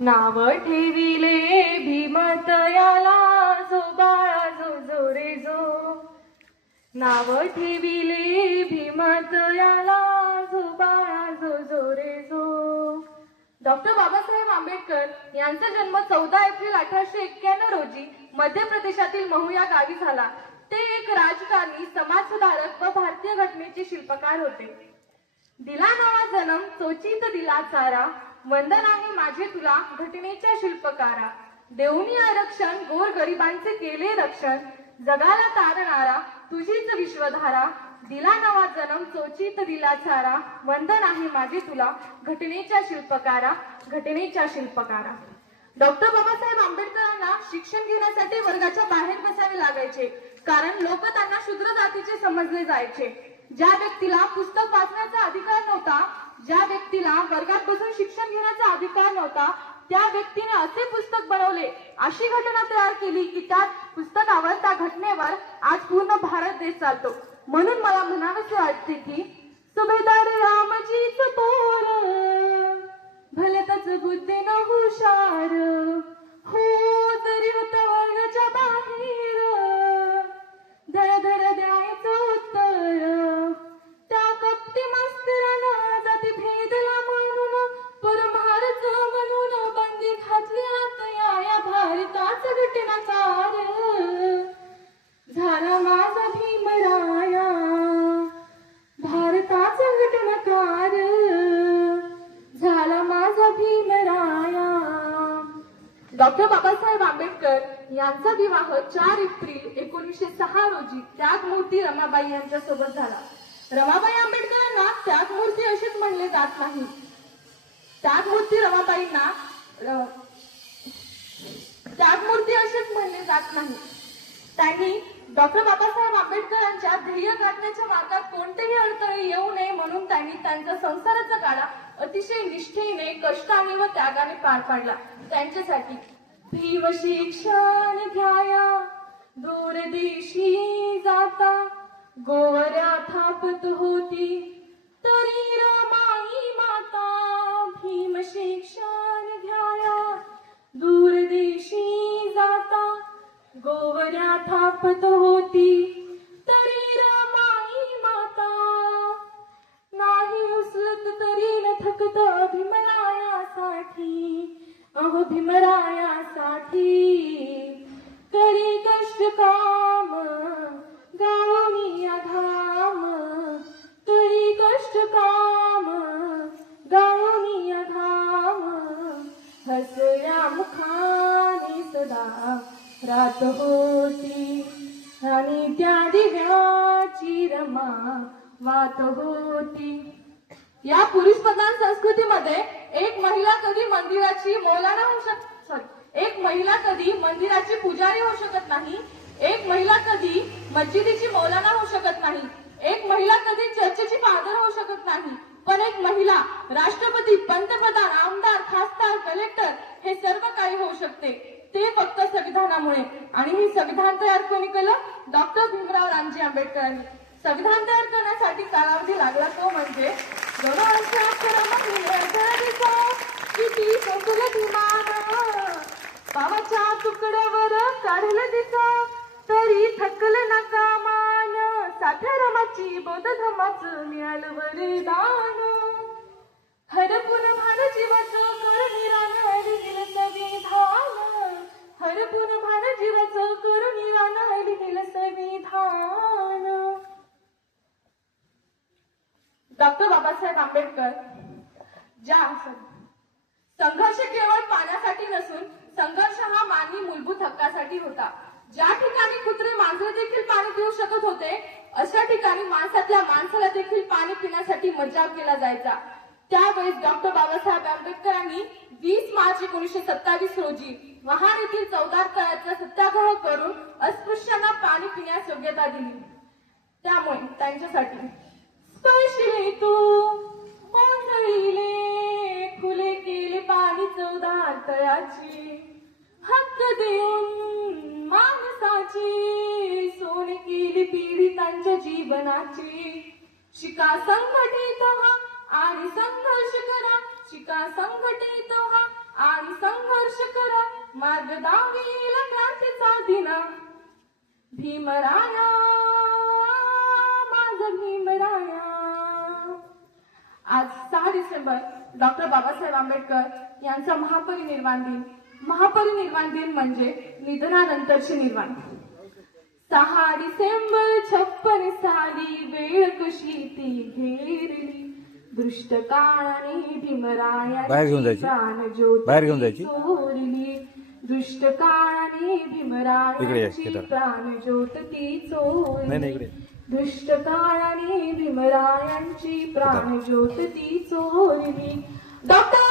नाव ठेविले भीमतयाला जो बाळा जो जो रे जो. नाव ठेविले भीमतयाला जो बाळा जो जो रे जो. डॉक्टर बाबासाहेब आंबेडकर यांचा जन्म 14 एप्रिल 1891 रोजी मध्य प्रदेशातील महू या गावी झाला. ते एक राजकारणी, समाजसुधारक व भारतीय घटनेचे शिल्पकार होते. दिला नवा जन्म चोचीत दिला चारा, वंदन आहे माझे तुला घटनेच्या शिल्पकारा. देऊनी आरक्षण गोर गरिबांचे केले रक्षण, जगाला तारणारा तुझीच विश्वधारा. दिला नवा जन्म चोचीत दिला चारा, वंदन आहे माझे तुला घटनेच्या शिल्पकारा, घटनेच्या शिल्पकारा. डॉक्टर बाबासाहेब आंबेडकरांना शिक्षण घेण्यासाठी वर्गाच्या बाहेर बसावे लागायचे, कारण लोक त्यांना शूद्र जातीचे समजले जायचे. ज्या व्यक्तीला पुस्तक वाचण्याचा अधिकार नव्हता, ज्या व्यक्तीला वर्गात बसून शिक्षण घेण्याचा अधिकार नव्हता, त्या व्यक्तीने असे पुस्तक बनवले, अशी घटना तयार केली की त्या पुस्तकावर, त्या घटनेवर आज पूर्ण भारत देश चालतो. म्हणून मला म्हणावेसे वाटते की सुभेदार रामजीच पोर, भलतच बुद्धी न हुशार, हो जरी होता वर्गाच्या बाहेर, धड धड द्यायचं उत्तर. त्या कपटी मास्तरानं जाती भेदला म्हणून, परमार्थ म्हणून बंदी घातली आता या भारताचा घटनाकार. झाला माझा भीमराया भारताचा घटनाकार, झाला माझा भीमराया. डॉक्टर बाबासाहेब आंबेडकर यांचा विवाह 4 एप्रिल 1906 रोजी त्यागमूर्ती रमाबाई यांच्या सोबत झाला. रमाबाई आंबेडकरांना त्यागमूर्ती असेच म्हणले जात नाही. त्यागमूर्ती रमाबाईंना त्यागमूर्ती असेच म्हणले जात नाही. त्यांनी डॉक्टर बाबासाहेब आंबेडकरांच्या ध्येय गाठण्याच्या मार्गात कोणतेही अडथळे येऊ नये म्हणून त्यांनी त्यांचा संसाराचा गाडा अतिशय निष्ठेने, कष्टाने व त्यागाने पार पाडला. त्यांच्यासाठी भीम शिक्षण घ्याया दूर देशी जाता, गोवऱ्या थापत होती तरी रमाई माता. भीम शिक्षण घ्याया दूर देशी जाता, गोवऱ्या थापत होती तरी रमाई माता. नाही उचलत तरी न थकत भीमरायासाठी, अहो भीमरायासाठी. करी कष्ट काम गावनी घाम, करी कष्ट काम गावनी घाम. हसऱ्या मुखाने सदा रात होती, आणि त्या दिव्याची रमा वात होती. या पुरुष प्रधान संस्कृतीमध्ये एक महिला कधी मंदिराची मौलाना होऊ एक महिला कधी मंदिराची पुजारी होऊ शकत नाही. एक महिला कधी मस्जिदीची मौलाना होऊ शकत नाही. एक महिला कधी चर्चेची फादर होऊ शकत नाही. पण एक महिला राष्ट्रपती, पंतप्रधान, आमदार, खासदार, कलेक्टर हे सर्व काही होऊ शकते. ते फक्त संविधानामुळे. आणि हे संविधान तयार कोणी केलं? डॉक्टर भीमराव रामजी आंबेडकरांनी. संविधान तयार करण्यासाठी कालावधी लागला तो म्हणजे किती कोसळ विमान, पावाच्या तुकड्यावर काढलं दिसं तरी थकलं नका मान. साध्या रमाची बौद्धधमाचं मिळालं वरदान. हरपून भान जीवाचं करून रान लिहिलं संविधान, हरपून भान जीवाचं करून रान लिहिलं संविधान. डॉक्टर बाबासाहेब आंबेडकर संघर्ष केवळ पाण्यासाठी नसून संघर्ष हा मानवी मूलभूत हक्कासाठी होता. ज्या ठिकाणी कुत्रे मांजरे देखील पाणी पिऊ शकत होते, अशा ठिकाणी माणसातल्या माणसाला देखील पाणी पिण्यासाठी मज्जाव केला जायचा. त्यावेळेस डॉक्टर बाबासाहेब आंबेडकरांनी 20 मार्च 1927 रोजी महाड येथील चौदार तळ्याचा सत्याग्रह करून अस्पृश्यांना पाणी पिण्यास योग्यता दिली. त्यामुळे त्यांच्यासाठी स्पर्शले तू ओंजळीले खुले केले पाणी चौदार तळ्याचे, हक्क देऊन माणसाची सोने केली पीडितांच्या जीवनाची. शिका संघटित व्हा आणि संघर्ष करा, शिका संघटित व्हा आणि मार्ग दावील क्रांतीचा दिन भीमराया माझा भीमराया. आज 6 डिसेंबर डॉक्टर बाबासाहेब आंबेडकर यांचा महापरिनिर्वाण दिन. महापरिनिर्वाण दिन म्हणजे निधनानंतरचे निर्वाण. 6 डिसेंबर 56 साली वेळ कशी ती घेरली दृष्ट काळाने भीमरायांची प्राणज्योत चोरली. दृष्ट काळाने भीमरायांची प्राणज्योत ती चोरली. दृष्ट काळाने भीमरायांची प्राणज्योत ती चोरली. डॉक्टर